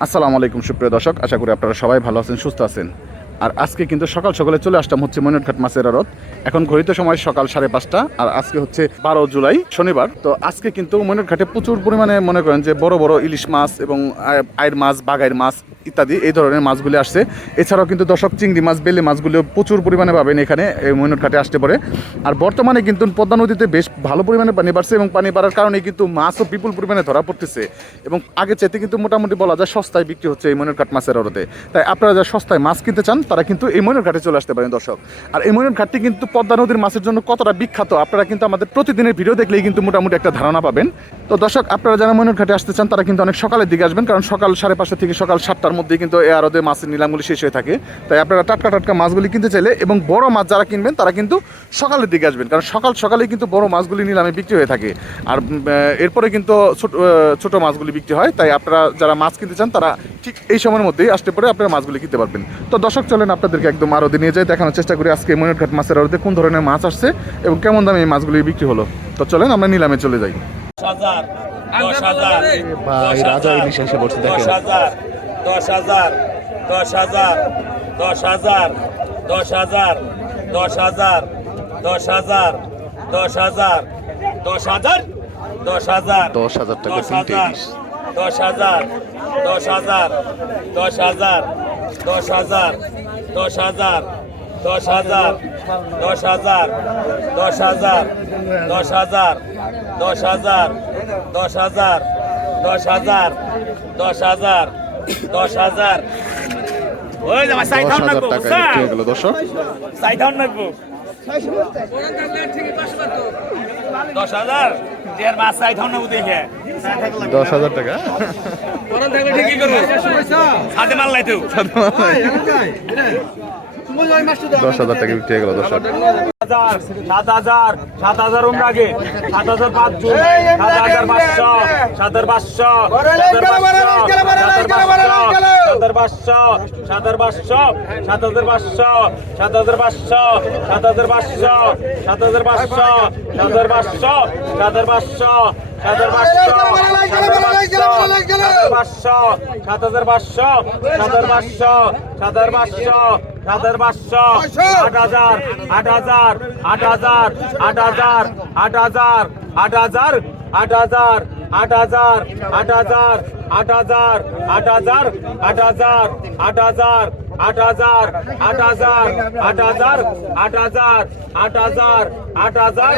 আসসালামু আলাইকুম সুপ্রিয় দর্শক আশা করি আপনারা সবাই ভালো আছেন সুস্থ আছেন। আর আজকে কিন্তু সকাল সকালে চলে আসলাম হচ্ছে ময়নঘাট মাছের আড়ত। এখন ঘড়িত সময় সকাল সাড়ে পাঁচটা, আর আজকে হচ্ছে বারো জুলাই, শনিবার। তো আজকে কিন্তু ময়নঘাটে প্রচুর পরিমাণে মনে করেন যে বড় বড় ইলিশ মাছ এবং আয়ের মাছ বাগাইয়ের মাছ ইত্যাদি এই ধরনের মাছগুলি আসছে। এছাড়াও কিন্তু দর্শক চিংড়ি মাছ, বেলে মাছগুলিও প্রচুর পরিমাণে পাবেন এখানে এই ময়নঘাটে আসতে পারে। আর বর্তমানে কিন্তু পদ্মা নদীতে বেশ ভালো পরিমাণে পানি বাড়ছে এবং পানি বাড়ার কারণে কিন্তু মাছও বিপুল পরিমাণে ধরা পড়তেছে। এবং আগে চাইতে কিন্তু মোটামুটি বলা যায় সস্তায় বিক্রি হচ্ছে এই ময়নঘাট মাছের আড়তে। তাই আপনারা যা সস্তায় মাছ কিনতে চান তারা কিন্তু এই ঘাটে চলে আসতে পারেন দর্শক। আর এই ঘাটটি কিন্তু পদ্মা নদীর মাছের জন্য কতটা বিখ্যাত, আপনারা কিন্তু আমাদের প্রতিদিনের ভিডিও দেখলেই কিন্তু মোটামুটি একটা ধারণা পাবেন। তো দর্শক, আপনারা যারা ময়নঘাটে আসতে চান, তারা কিন্তু অনেক সকালের দিকে আসবেন, কারণ সকাল সাড়ে পাঁচটা থেকে সকাল সাতটার মধ্যেই কিন্তু আড়তে মাছের নিলামগুলি শেষ হয়ে থাকে। তাই আপনারা টাটকা টাটকা মাছগুলি কিনতে চাইলে এবং বড় মাছ যারা কিনবেন, তারা কিন্তু সকালের দিকে আসবেন, কারণ সকাল সকালেই কিন্তু বড় মাছগুলি নিলামে বিক্রি হয়ে থাকে। আর এরপরে কিন্তু ছোট মাছগুলি বিক্রি হয়। তাই আপনারা যারা মাছ কিনতে চান, তারা ঠিক এই সময়ের মধ্যেই আসতে পারে, আপনারা মাছগুলি কিনতে পারবেন। তো দর্শক চলেন আপনাদেরকে একদম আরও নিয়ে যাই দেখানোর চেষ্টা করি আজকে ময়ূরঘাট মাছের আড়তে কোন ধরনের মাছ আসছে এবং কেমন দামে এই মাছগুলি বিক্রি হলো তো চলেন আমরা নিলামে চলে যাই হাজার দশ হাজার ভাই, রাজা ইলিশ এসে পড়ছে, দেখেন। দশ হাজার দশ হাজার দশ হাজার দশ হাজার দশ হাজার দশ হাজার দশ হাজার দশ হাজার দশ হাজার দশ হাজার দশ হাজার টাকা দশ হাজার দশ হাজার দশ হাজার দশ হাজার দশ হাজার দশ হাজার দশ হাজার দশ হাজার দশ হাজার দশ হাজার দশ হাজার দশ হাজার দশ হাজার দশ হাজার দশ হাজার। ওই আমার লাগবো দর্শক। হাউন লাগবো দশ হাজার? মাছ চাই ধন্যবাদ দেখে দশ হাজার টাকা? কি করব। সাথে মাল নাই তো। সাথে মাল দশ হাজার টাকা বিক্রি হয়ে গেল দর্শক হাজার সাত হাজার সাত হাজার আগে সাত হাজার পাঁচ জুন সাত হাজার পাঁচশো সাত হাজার পাঁচশো সাত হাজার পাঁচশো সাত হাজার পাঁচশো সাত হাজার পাঁচশো সাত হাজার পাঁচশো সাত হাজার পাঁচশো সাত হাজার পাঁচশো সাত হাজার পাঁচশো সাত হাজার পাঁচশো সাত হাজার পাঁচশো সাত হাজার পাঁচশো সাত হাজার পাঁচশো সাত হাজার পাঁচশো সাত হাজার পাঁচশো আট হাজার আট হাজার আট হাজার আট হাজার আট হাজার আট হাজার আট হাজার আট হাজার আট হাজার আট হাজার আট হাজার আট হাজার আট হাজার আট হাজার আট হাজার আট হাজার আট হাজার আট হাজার আট হাজার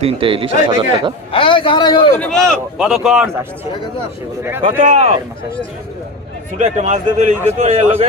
তিনটে ইলিশ আট হাজার টাকা কতক্ষণ কত ছোট একটা মাছ দিয়ে দিলে দিতে এর লগে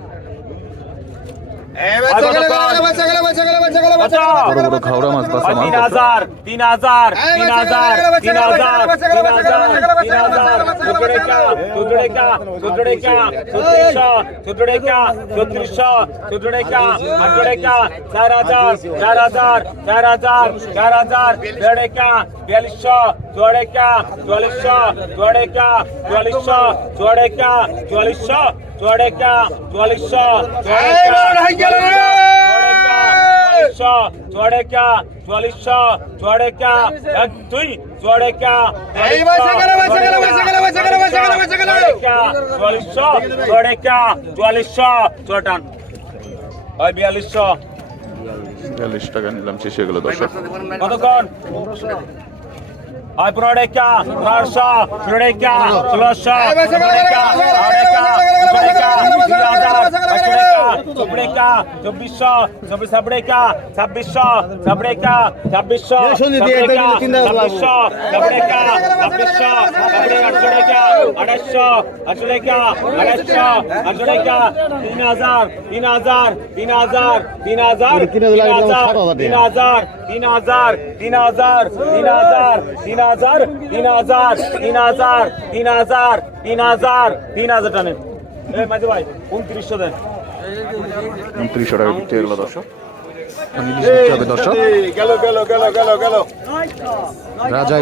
তিন হাজার তিন হাজার তিন হাজার তিন হাজার তিন হাজার তিন হাজার চার হাজার চার হাজার চার হাজার চার হাজার দেড়েকা বিয়াল্লিশশো চুয়াড়েকা চুয়াল্লিশশো চুয়াড়েকা চুয়াল্লিশশো চুয়াড়েকা চুয়াল্লিশশো চড়েকা চল্লিশ চড়েকা চল্লিশ চড়েকা এক দুই চড়েকা চল্লিশ চড়েকা চল্লিশ চটান ওই বিয়াল্লিশ বিয়াল্লিশ টাকা নিলাম শেষে গেল দশ কতক্ষণ আই প্রোডেকা প্রারসা প্রোডেকা প্লাসা প্রোডেকা প্রোডেকা হাজার চব্বিশশো চব্বিশ ছাব্বিশ টাকা ছাব্বিশশো ছাব্বিশ ছাব্বিশশো ছাব্বিশশো ছাব্বিশ টাকা ছাব্বিশশো ছাব্বিশ আটশো টাকা আড়াইশো আটশো টাকা আড়াইশো আটশো টাকা তিন হাজার তিন হাজার তিন হাজার তিন হাজার তিন হাজার তিন হাজার তিন হাজার তিন হাজার তিন হাজার তিন হাজার তিন হাজার তিন হাজার তিন হাজার তিন হাজার তিন হাজার মাঝে ভাই উনত্রিশশো টাকা বিক্রি হয়ে গেল দর্শক দর্শক রাজা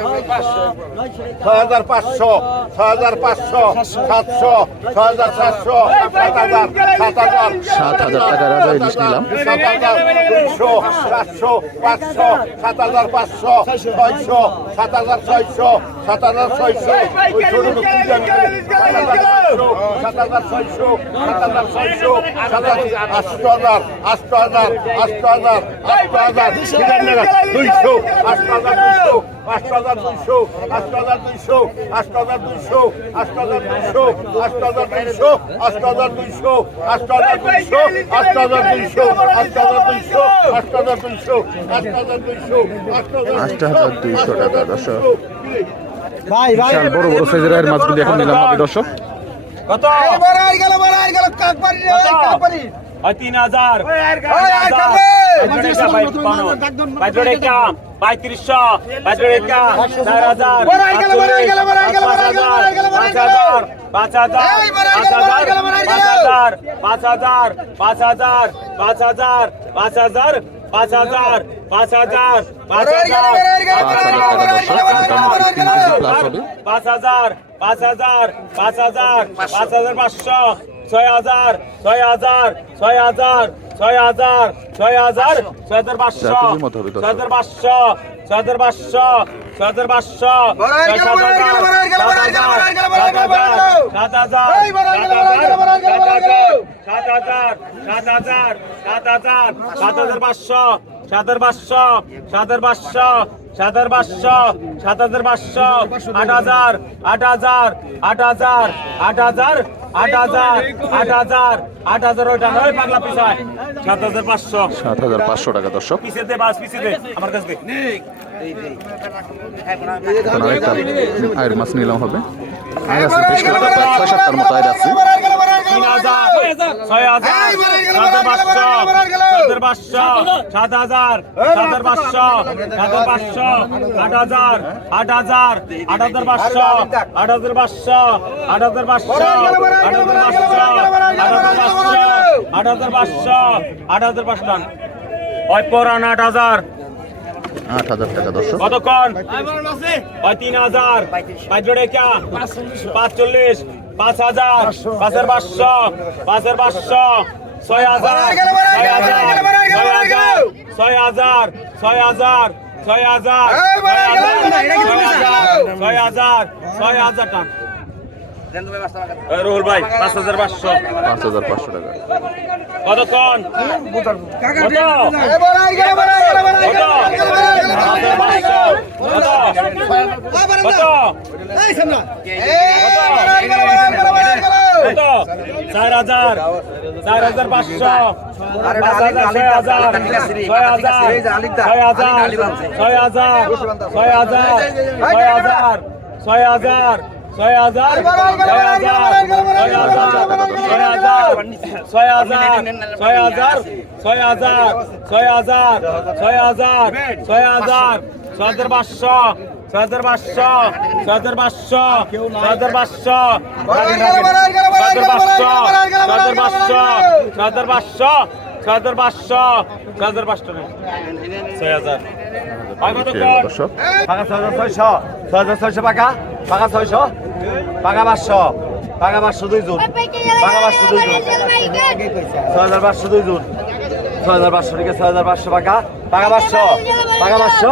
ছয় হাজার পাঁচশো ছয় হাজার পাঁচশো সাতশো ছয় হাজার সাতশো সাত হাজার সাত হাজার সাত হাজার টাকা রাজা ইলিশ নিলাম সাত হাজার দুইশো সাতশো পাঁচশো সাত হাজার পাঁচশো ছয়শো সাত হাজার ছয়শো সাত হাজার ছয়শো ওই ছোট? সাত হাজার ছয়শো সাত হাজার ছয়শো সাত হাজার আষ্ট হাজার আষ্ট হাজার আষ্ট হাজার আষ্ট হাজার দুইশো আষ্ট হাজার দুইশো আষ্ট হাজার দুইশো আষ্ট হাজার দুইশো আষ্ট হাজার দুইশো আষ্ট হাজার দুইশো আষ্ট হাজার দুইশো আষ্ট হাজার দুইশো আষ্ট হাজার দুইশো আষ্ট হাজার দুইশো আষ্ট হাজার দুইশো আষ্ট হাজার দুইশো আষ্ট হাজার দুইশো আষ্ট হাজার দুইশো টাকা দর্শক বিশাল বড় বড় সাইজের আয়ের মাছগুলি এখন নিলাম আমি দর্শক কত হয় তিন হাজার পঁয়ত্রিশশো পঁয়ত্রিশশো চার হাজার পাঁচ হাজার পাঁচ হাজার পাঁচ হাজার পাঁচ হাজার পাঁচ হাজার পাঁচ হাজার পাঁচ হাজার পাঁচ হাজার পাঁচ হাজার পাঁচ হাজার পাঁচ হাজার পাঁচ হাজার পাঁচ হাজার পাঁচশো ছয় হাজার ছয় হাজার ছয় হাজার ছয় হাজার ছয় হাজার ছয় হাজার পাঁচশো ছয় হাজার পাঁচশো ছয় হাজার পাঁচশো ছয় হাজার সাত হাজার সাত হাজার সাত হাজার সাত হাজার সাত হাজার সাত হাজার পাঁচশো সাত হাজার পাঁচশো সাত হাজার পাঁচশো সাত হাজার পাঁচশো আট হাজার আট হাজার আট হাজার আট হাজার আট হাজার আট হাজার আট হাজার ওইটা নয় পাগলা পিছায় সাত হাজার পাঁচশো। সাত হাজার পাঁচশো টাকা দর্শক। পিছিয়ে দে বাস পিছিয়ে দে আমার কাছে আয়ের মাছ নিলাম হবে। বেশ কয়েকটা প্রায় ছয় সাতটার মতো আয় আছে। হাজার হাজার পাঁচশো পাঁচশো সাত হাজার। পাঁচশো সাতের পাঁচশো আট হাজার আট হাজার আট হাজার পাঁচশো আট হাজার পাঁচশো আট হাজার পাঁচশো আট হাজার পাঁচশো আট হাজার পাঁচশো আট হাজার পাঁচশো আট হাজার পাঁচশো টান। ওই পরান আট হাজার আট হাজার টাকা দর্শক। কতক্ষণ? তিন হাজার। পাঁচশো টাকা পাঁচচল্লিশ। পাঁচ হাজার পাঁচের পাঁচশো পাঁচের পাঁচশো ছয় হাজার ছয় হাজার ছয় হাজার ছয় হাজার ছয় হাজার ছয় হাজার ছয় হাজার ছয় হাজার ছয় হাজার টান রুহুল ভাই পাঁচ হাজার পাঁচশো পাঁচ হাজার পাঁচশো টাকা কতক্ষণ চার হাজার চার হাজার পাঁচশো ছয় হাজার ছয় হাজার ছয় হাজার ছয় হাজার ছয় হাজার ছয় হাজার ছয় হাজার ছয় হাজার ছয় হাজার ছয় হাজার ছয় হাজার ছয় হাজার ছয় হাজার ছয় হাজার ছয় হাজার ছয় হাজার ছয় হাজার পাঁচশো ছয় হাজার পাঁচশো ছয় হাজার পাঁচশো ছয় হাজার পাঁচশো ছয় হাজার পাঁচশো ছয় হাজার পাঁচশো ছয় হাজার পাঁচশো ছয় হাজার পাঁচশো ছয় হাজার হয় ছয় হাজার ছয়শো ছয় হাজার ছয়শো পাকা পাকা ছয়শো পাকা পাঁচশো পাকা পাঁচশো দুই জুন পাকা পাঁচশো দুই জুন ছয় হাজার পাঁচশো দুই জুন ছয় হাজার পাঁচশো থেকে ছয় হাজার পাঁচশো পাকা পাকা পাঁচশো পাকা পাঁচশো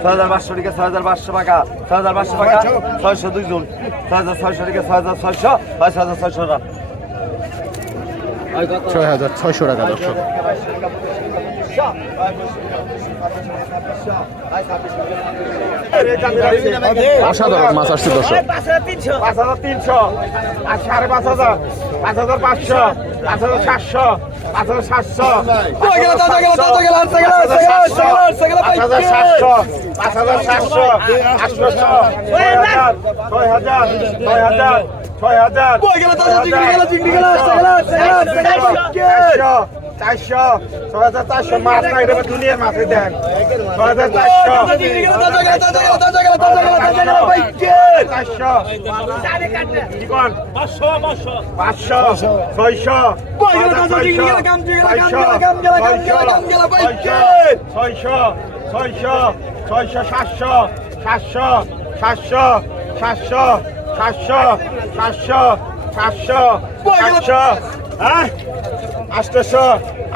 ছয় হাজার পাঁচশো থেকে ছয় হাজার পাঁচশো পাকা ছয় হাজার পাঁচশো পাকা ছয়শো দুই জুন ছয় হাজার ছয়শো থেকে ছয় হাজার ছয়শো ছয় হাজার ছয়শো ছয় হাজার ছয়শো টাকা দর্শক অসাধারণ মাছ আসছে দর্শক পাঁচ হাজার তিনশো আর সাড়ে পাঁচ হাজার পাঁচ হাজার পাঁচশো পাঁচ হাজার সাতশো পাঁচ হাজার সাতশো পাঁচ হাজার সাতশো পাঁচ হাজার সাতশো আটশোশো ছয় হাজার ছয় হাজার ছয় হাজার ছয় হাজার চারশো, ছয় হাজার চারশো মাছ না, এটা দুনিয়ার মাছে দেন ছয় হাজার চারশো। পাঁচশো, ছয়শো ছয়শো ছয়শো ছয়শো সাতশো সাতশো সাতশো সাতশো সাতশো সাতশো সাতশো সাতশো হ্যাঁ? আষ্টশো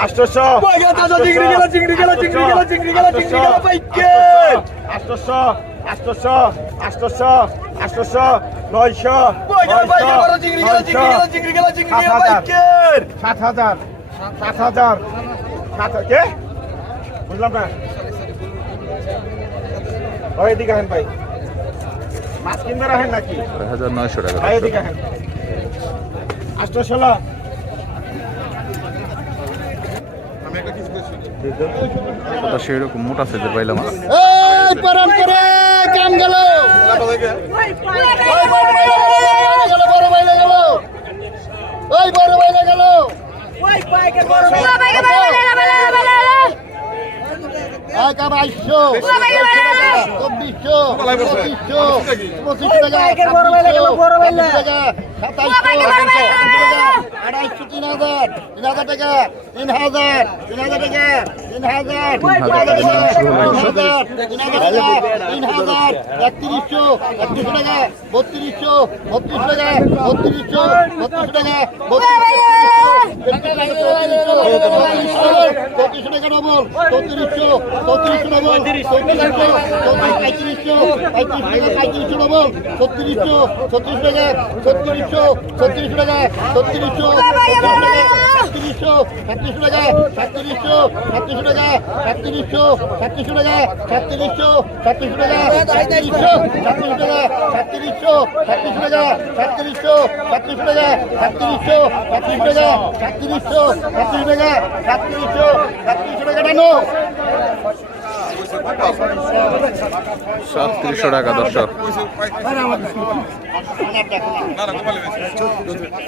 আষ্টশো আষ্টশো আষ্টশো আষ্টশো আষ্টশো নয়শো সাত হাজার সাত হাজার সাত কে? বুঝলাম না। ওই এদিকে আহেন ভাই। মাছ কিনবে রাখেন নাকি? হাজার নয়শো টাকা ভাই এদিকে আহেন। আষ্ট তো সেই রকম মোটা সাইজের পাইলাম এই বড় ভাই গেল। ওই বড় ভাই গেল। ওই পাইকে বড় ভাই টাকা। বাইশো চব্বিশশো পঁচিশশো পঁচিশ হাজার তিন হাজার টাকা তিন হাজার তিন হাজার টাকা তিন হাজার তিন হাজার তিন হাজার একত্রিশশো একত্রিশশো টাকা বত্রিশশো বত্রিশ টাকা বত্রিশশো বত্রিশশো টাকা চৌত্রিশশো টাকা ডবল চৌত্রিশশো চৌত্রিশশো ডবল পঁয়ত্রিশশো পঁয়ত্রিশশো ডবল ছত্রিশশো ছত্রিশ টাকা ছত্রিশশো ছত্রিশ টাকা ছত্রিশশো সাতত্রিশশো সাতত্রিশশো টাকা সাতত্রিশশো সাতত্রিশশো টাকা সাতত্রিশশো সাতত্রিশশো টাকা সাতত্রিশশো সাতত্রিশশো টাকা সাতত্রিশশো সাতত্রিশশো টাকা সাতত্রিশশো সাতত্রিশশো টাকা সাতত্রিশশো সাতত্রিশশো টাকা সাতত্রিশশো সাতত্রিশ টাকা সাতত্রিশশো সাতত্রিশ টাকা সাতত্রিশশো সাতত্রিশশো টাকা ডানো সাতত্রিশশো টাকা দর্শক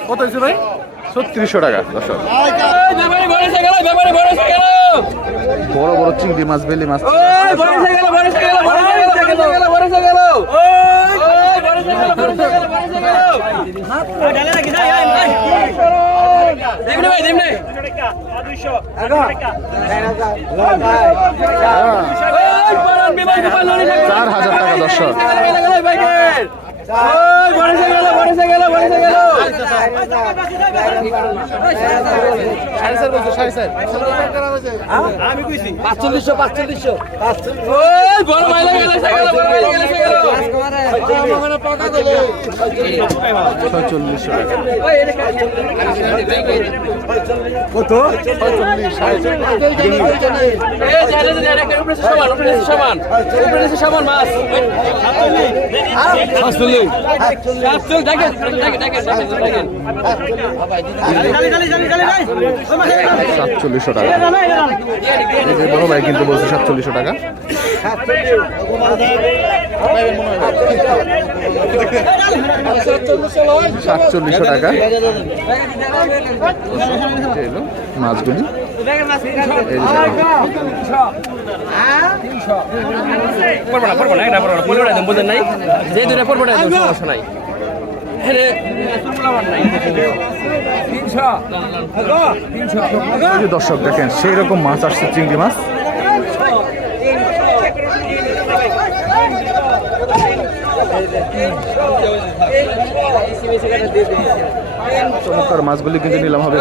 কত হয়েছে ভাই ছত্রিশশো টাকা দর্শক বড় বড় চিংড়ি মাছ বেলি মাছ চার হাজার টাকা দর্শক আমি কইছি পাঁচচল্লিশশো পাঁচচল্লিশশো ছয়চল্লিশশো কত সামান সামান মাছ সাতচল্লিশশো টাকা। বড় ভাই কিন্তু বলছে সাতচল্লিশশো টাকা। সাতচল্লিশশো টাকা। মাছগুলি। যে দুটা দর্শক দেখেন সেই রকম মাছ আসছে চিংড়ি মাছ। চমৎকার মাছগুলি কিন্তু নিলাম হবে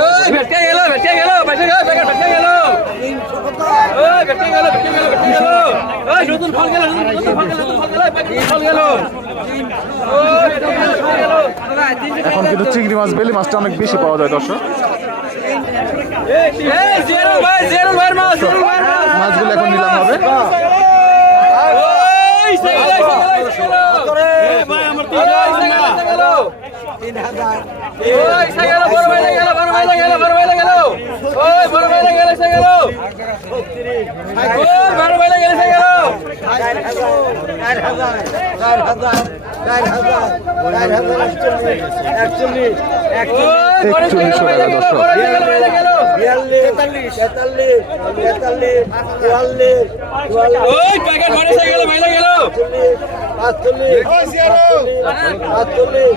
এখন কিন্তু চিংড়ি মাছ বেলি মাছটা অনেক বেশি পাওয়া যায় দর্শক। মাছগুলো এখন নিলাম হবে। আমার তিন হাজার একচল্লিশ টাকা দর্শক তেতাল্লিশ তেতাল্লিশ তেতাল্লিশ চুয়াল্লিশ চুয়াল্লিশ পাঁচচল্লিশ পাঁচচল্লিশ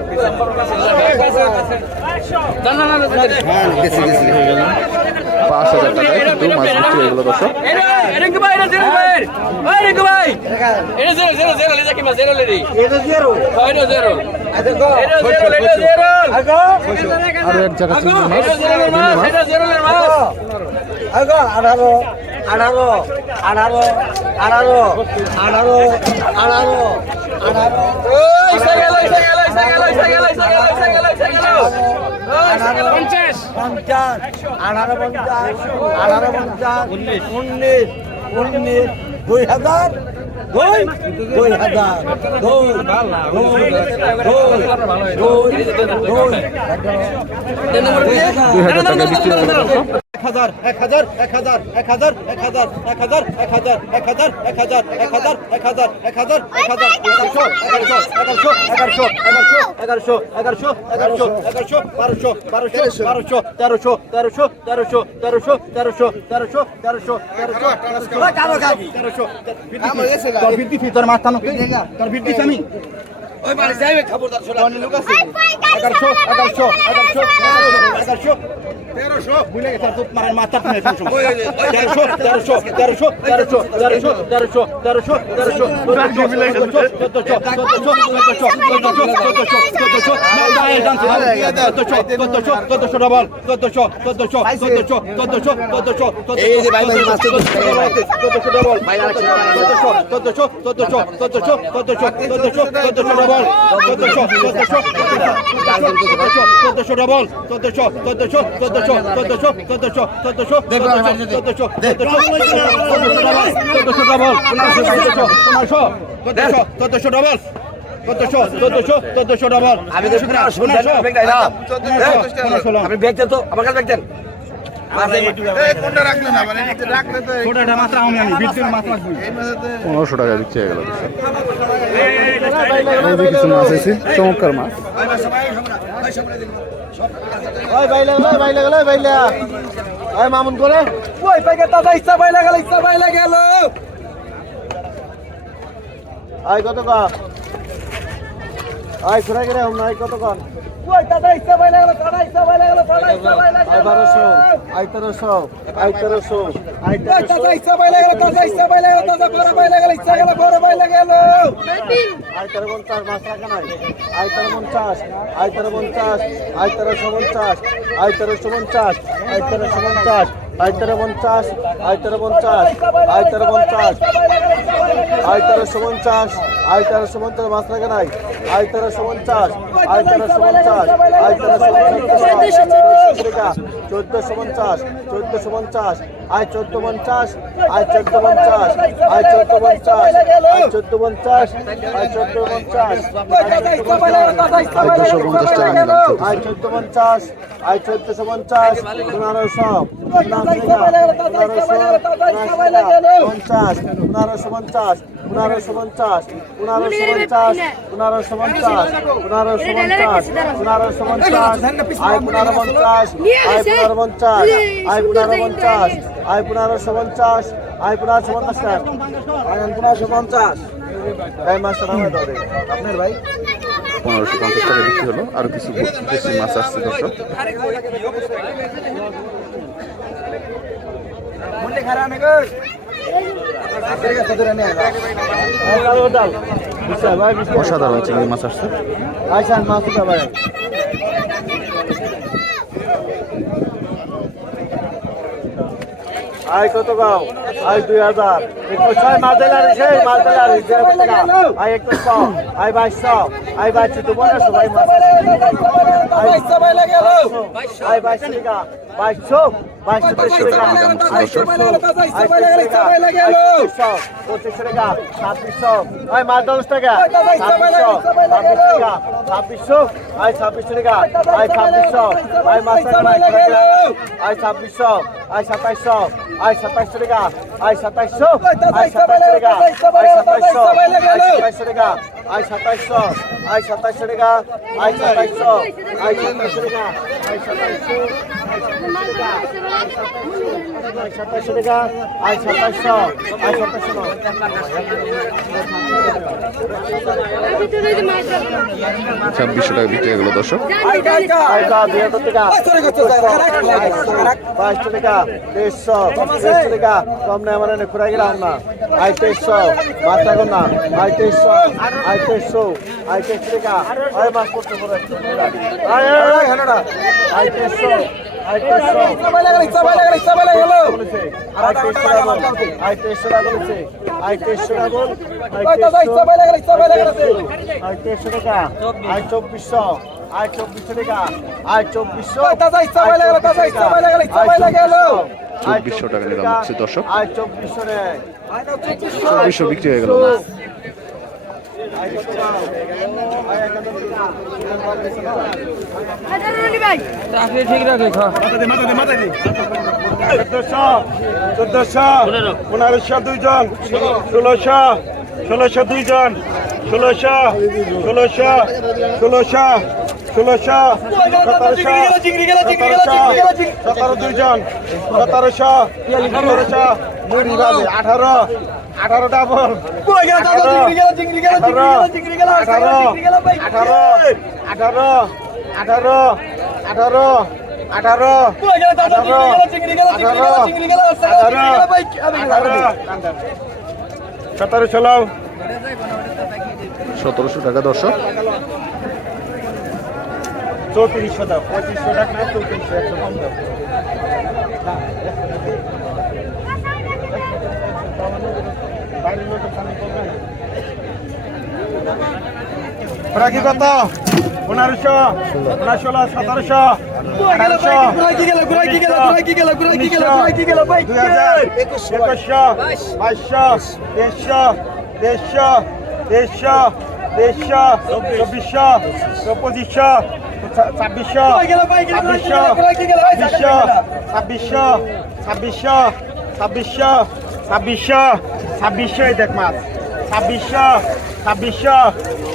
গেছি গেছি হয়ে গেল পাঁচ হাজার টাকায় কিন্তু মাছ বিক্রি হয়ে গেল দর্শক আর এক জায়গা আঠারো আঠারো আঠারো আঠারো আঠারো আঠারো আঠারো পঞ্চাশ। পঞ্চাশ আঠারো পঞ্চাশ আঠারো পঞ্চাশ উনিশ। উনিশ উনিশ দুই হাজার দুই দুই হাজার দুই দুই দুই দুই দুই হাজার টাকা বিক্রি এক হাজার এক হাজার এক হাজার এক হাজার এক হাজার এক হাজার এক হাজার এক হাজার এক হাজার এক হাজার এক হাজার এক হাজার এক হাজার এগারোশো এগারোশো এগারোশো এগারোশো এগারোশো এগারোশো এগারোশো বারোশো বারোশো বারোশো তেরোশো তেরোশো তেরোশো তেরোশো তেরোশো তেরোশো তেরোশো তেরোশো তেরোশো তোর ফি তোর মাথা তোর বৃদ্ধি আমি ওই মানে যাইবে খবরদার শোনা এগারোশো এগারোশো এগারোশো চোদ্দশো ডবল চোদ্দশো চোদ্দশো চোদ্দশো চোদ্দশো ডবল আমি তো শোনা শোনা আমি ব্যাগ তো আমার কাছে ব্যাগ দেন পনেরোশো টাকা বিক্রি হয়ে গেল কিছু। মাছ আছে চমৎকার মাছ। মামুন করে। ওই প্যাকেট দাদা ইচ্ছা পাইলা গেল ইচ্ছা পাইলা গেল। আই কত কম আই ঘুরে গেলে হুম কত কম আইতার পঞ্চাশ আইতার পঞ্চাশ আইতারশো পঞ্চাশ আইতারশো পঞ্চাশ আইতারশো পঞ্চাশ আইতার পঞ্চাশ আইতার পঞ্চাশ আইতার পঞ্চাশ আইতারশো পঞ্চাশ আইতারশো পঞ্চাশ মাছ লাগে নাই। আয় তেরো পঞ্চাশ আয় তেরো পঞ্চাশ আয় তেরো চোদ্দশো পঞ্চাশ চোদ্দশো পঞ্চাশ আয় চোদ্দ পঞ্চাশ আয় চোদ্দ পঞ্চাশ আয় চোদ্দ পঞ্চাশ আয় চোদ্দ পঞ্চাশ আয় চোদ্দ পঞ্চাশ আয় চোদ্দ পঞ্চাশ আয় চোদ্দশো পঞ্চাশ পনেরোশো পনেরোশো পনেরোশো পঞ্চাশ পনেরোশো পঞ্চাশ পনেরোশো পঞ্চাশ পনেরোশো পঞ্চাশ পনেরোশো পঞ্চাশ পনেরোশো পঞ্চাশ পনেরোশো পঞ্চাশ আই পনেরো পঞ্চাশ আই পনেরো পঞ্চাশ আই পনেরো পঞ্চাশ আই পনেরোশো পঞ্চাশ আই পনেরোশো পঞ্চাশ আই পনেরোশো পঞ্চাশ এই মাসটা নামে ধরে। আপনার ভাই? পনেরোশো পঞ্চাশ টাকা বিক্রি হলো। আরও কিছু দেশি মাছ আসছে দর্শক। অসাধারণ চিংড়ি মাছ আসছে। আই কত গাও? আই দুই হাজার। ছয় মাছ দিলার সেই মাছ দিলার আই একটু ছ। টাকা বাইশশো। বাইশশো টাকা দাম দর্শক পঁচিশশো টাকা ছাব্বিশশো আই মাছ দশ টাকা ছাব্বিশশো ছাব্বিশ টাকা ছাব্বিশশো আই ছাব্বিশশো টাকা আই ছাব্বিশশো আই মাছ আই ছাব্বিশশো আই সাতাইশশো আই সাতাইশশো টাকা আই সাতাইশশো আই সাতাইশশো টাকা আই সাতাইশশো আই সাতাইশশো টাকা আই সাতাইশশো আই সাতাইশশো টাকা আই সাতাইশশো আই সাতাইশশো টাকা আই সাতাইশশো আই সাতাইশশো টাকা ছাব্বিশশো টাকা বিক্রি হয়ে গেলো দর্শক বাইশশো টাকা তেইশশো তেইশশো টাকা কম নেই আমার এনে ঘুরাই গেলাম না আই তেইশশো মাছ থাকুন না আই তেইশশো আই তেইশশো আই তেইশশো টাকা আই মাছ করতে পারে আই তেইশশো চব্বিশশো টাকা আয় চব্বিশশো হচ্ছে দর্শক চব্বিশশো বিক্রি হয়ে গেল চোদ্দশো চোদ্দশো, পনেরোশো দুইজন, ষোলোশো ষোলোশো দুইজন, ষোলোশো ষোলোশো ষোলোশো ষোলোশো, সতেরোশো সতেরোশো, সতেরো দুইজন, সতেরোশো সতেরোশো, আঠারো আঠারো ডাবল আঠারো আঠারো আঠারো আঠারো আঠারো আঠারো আঠারো সতেরো ষোলো সতেরোশো টাকা দর্শক চৌত্রিশশো দাও পঁয়ত্রিশশো টাকা না চৌত্রিশশো একশো কম কি কত পনেরোশো পনেরো ষোলো সতেরোশো একুশশো বাইশশো তেইশশো তেইশশো তেইশশো তেইশশো চব্বিশশো পঁচিশশো ছাব্বিশশো ছাব্বিশশো ছাব্বিশশো ছাব্বিশশো ছাব্বিশশো ছাব্বিশশো ছাব্বিশশো এই দেখ মাছ ছাব্বিশশো ছাব্বিশশো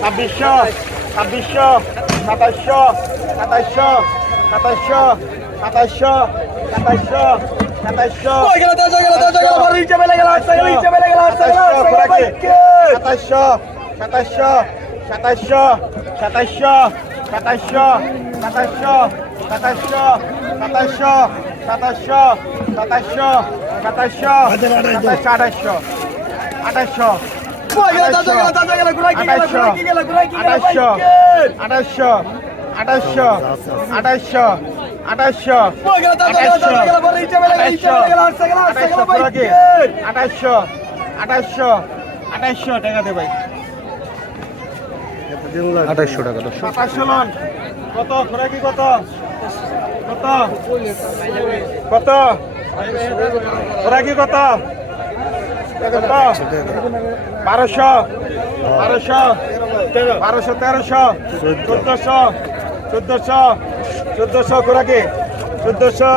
ছাব্বিশশো ছাব্বিশশো সাতাশশো সাতাশশো সাতাশশো সাতাশশো সাতাশশো সাতাশশো সাতাশশো সাতাশশো সাতাশশো সাতাশশো সাতাশশো সাতাশশো সাতাশশো সাতাশশো সাতাশশো সাতাশশো সাতাশশো আঠাশশো আঠাশশো। আঠাশশো। আঠাশশো। আঠাশশো। আঠাশশো। আঠাশশো। আঠাশশো। আঠাশশো। আঠাশশো টাকা দে ভাই। আঠাইশশো টাকা দর্শক সাতাশশো লন। কত? খোরাকি কত? কত? কত? খোরাকি কত? কত বারোশো বারোশো বারোশো তেরোশো চোদ্দশো চোদ্দশো চোদ্দশো খোরাকি চোদ্দশো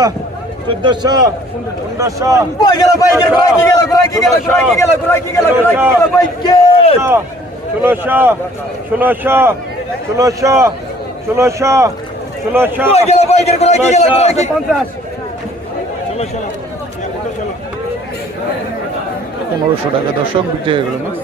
চোদ্দশো পনেরোশো ষোলোশো ষোলোশো ষোলোশো ষোলোশো ষোলোশো পঞ্চাশ ষোলোশো পনেরোশো টাকা। দর্শক বিক্রি হয়ে গেল মাছ